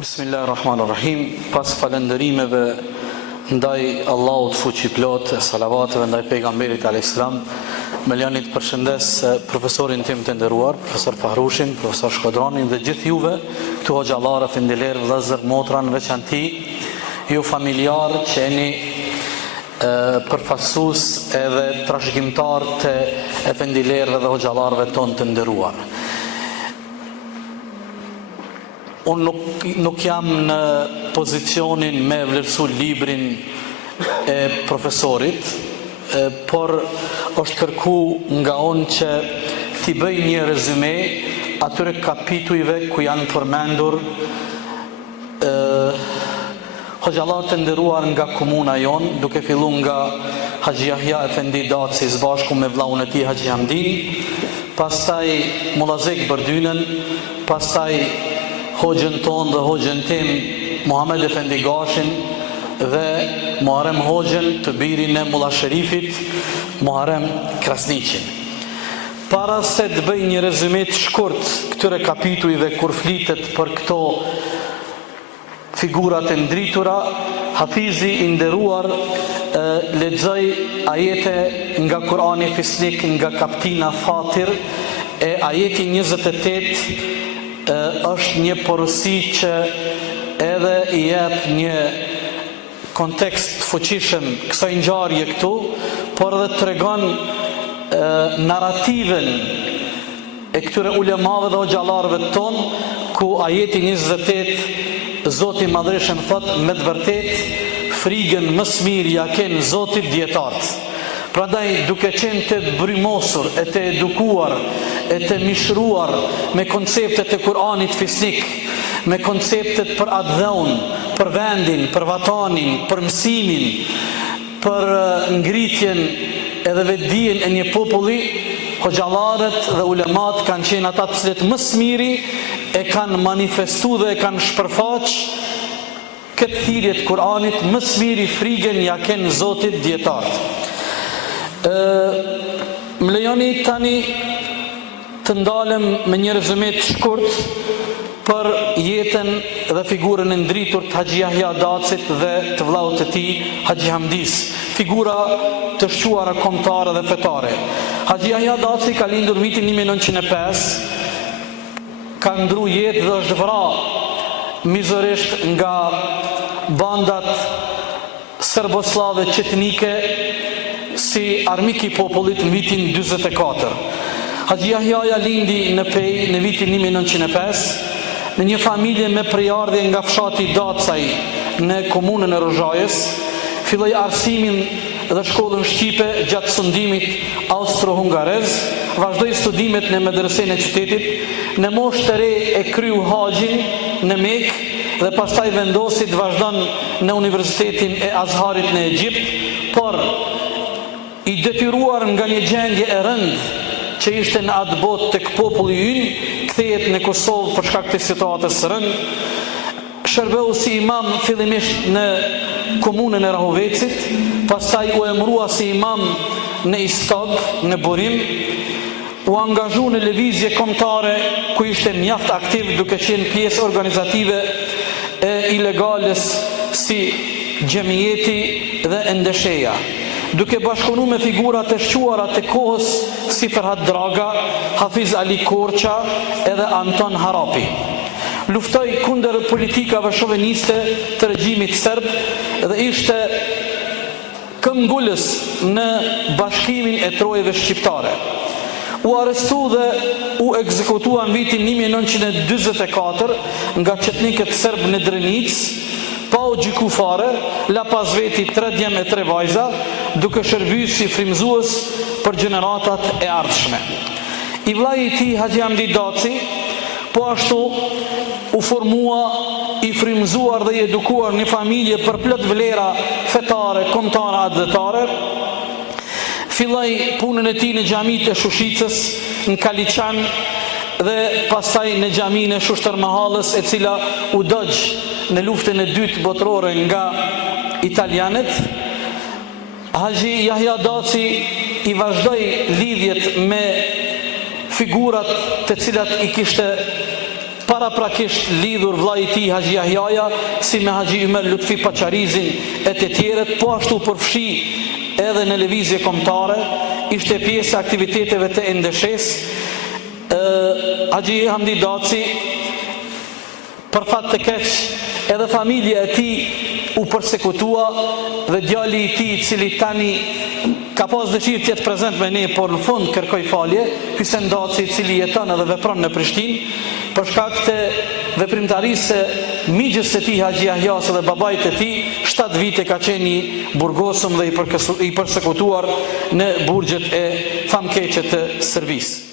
Bismillahirrahmanirrahim. Pas falëndërimeve ndaj Allahut fuqiplot, salavateve ndaj pejgamberit alayhis salam, më lani të përshëndes profesorin tim të nderuar, profesor Fahrushin, profesor Shkodronin dhe gjithë juve, këtu hoxhallarë, fëndëler, vëllezër, motra, në veçanti ju familjar që jeni përfaqësues edhe trashëgimtar të efendilerëve dhe hoxhallarëve tonë të nderuar. Unë nuk jam në pozicionin me vlerësu librin e profesorit, por është kërku nga unë që t'i bëj një rezume atyre kapitujve ku janë përmendur hoxhallarë të nderuar nga komuna jonë, duke fillu nga Haxhi Yahya Efendi Daci së bashku me vllaun e tij Haxhi Hamdin, pastaj Mullazek Bërdynën, pastaj hoxhën tonë dhe hoxhën tim Muhammed Efendi Gashin dhe Muharrem hoxhën të birin e Mulla Sherifit, Muharrem Krasniqin. Para se të bëj një rezume të shkurt këtyre kapitujve kur flitet për këto figurat e ndritura, Hafizi i nderuar lexoj ajete nga Kurani Fisnik nga kaptina Fatir e ajeti 28 është një porosi që edhe i jep një kontekst fuqishëm kësaj ngjarje këtu, por edhe tregon narrativen e këtyre ulemave dhe hoxhallarëve tonë, ku ajeti 28 Zoti i Madhreshëm thot, me të vërtet frigën më së miri ja kenë Zotit dietarët. Prandaj duke qenë të brymosur e të edukuar e të mishruar me konceptet e Kuranit fisnik, me konceptet për adhëun, për vendin, për vatanin, për mësimin, për ngritjen edhe vetdijen e një populli, hoxhallarët dhe ulemat kanë qenë ata të cilët më së miri e kanë manifestuar dhe e kanë shpërfaq këtë thirrje të Kuranit, më së miri frigën ja kenë Zotit dietarët. Më lejoni tani të ndalem me një rezume të shkurt për jetën dhe figurën e ndritur të Haxhi Yahya Dacit dhe të vllaut të tij Haxhi Hamdis, figura të shquara kombëtare dhe fetare. Haxhi Yahya Daci ka lindur vitin 1905, ka ndru jetë dhe është vrarë mizërisht nga bandat serboslave qetnike si armik i popullit në vitin 44. Haxhi Yahya lindi në Pej në vitin 1905, në një familje me prejardhje nga fshati Dacaj në komunën e Rozhajës, filloi arsimin dhe shkollën shqipe gjatë sundimit austro-hungarez, vazhdoi studimet në medresën e qytetit, në moshë të re e kryu haxhin në Mekë dhe pastaj vendosi të vazhdon në Universitetin e Azharit në Egjipt, por i detyruar nga një gjendje e rëndë që ishte në atë botë tek populli ynë, kthehet në Kosovë për shkak të situatës së rëndë. Shërbeu si imam fillimisht në komunën e Rahovecit, pastaj u emërua si imam në Istog, në Burim, u angazhu në lëvizje kombëtare ku ishte mjaft aktiv duke qenë pjesë organizative e ilegales si Gjemijeti dhe Endesheja, duke bashkëpunu me figurat e shquara të kohës si Ferhat Draga, Hafiz Ali Korça edhe Anton Harapi. Luftoi kundër politikave shoveniste të regjimit serb dhe ishte këmbgulës në bashkimin e trojeve shqiptare. U arrestu dhe u ekzekutua në vitin 1944 nga qetnikët serb në Drenic, pa u gjyku fare, la pas veti 3 djem e 3 vajza, duke shërbyer si frymëzues për gjeneratat e ardhshme. I vllai i tij Haxhi Hamdi Daci, po ashtu u formua i frymëzuar dhe i edukuar një familje për plot vlera fetare, kombëtare, adhetare. Filloi punën e tij në xhamitë e Shushicës, në Kaliçan dhe pastaj në xhaminë e Shushtermahallës, e cila u dogj në luftën e dytë botërore nga italianët. Haxhi Yahya Daci i vazhdoi lidhjet me figurat të cilat i kishte paraprakisht lidhur vllai i tij Haxhi Jahjaja si me Haxhi Ymer Lutfi Paçarizin e të tjerët, po ashtu përfshi edhe në lëvizje kombëtare, ishte pjesë e aktiviteteve të NDSH-s. Haxhi Hamdi Daci, për fat të keq, edhe familja e tij u përsekutua dhe djali i tij, i cili tani ka pas dëshirë të jetë prezent me ne, por në fund kërkoi falje, Hysen Daci, i cili jeton edhe vepron në Prishtinë, për shkak të veprimtarisë së migjës së tij Haxhi Jahjas dhe babait të tij, 7 vite ka qenë i burgosur dhe i përsekutuar në burgjet e famkeqe të Serbisë.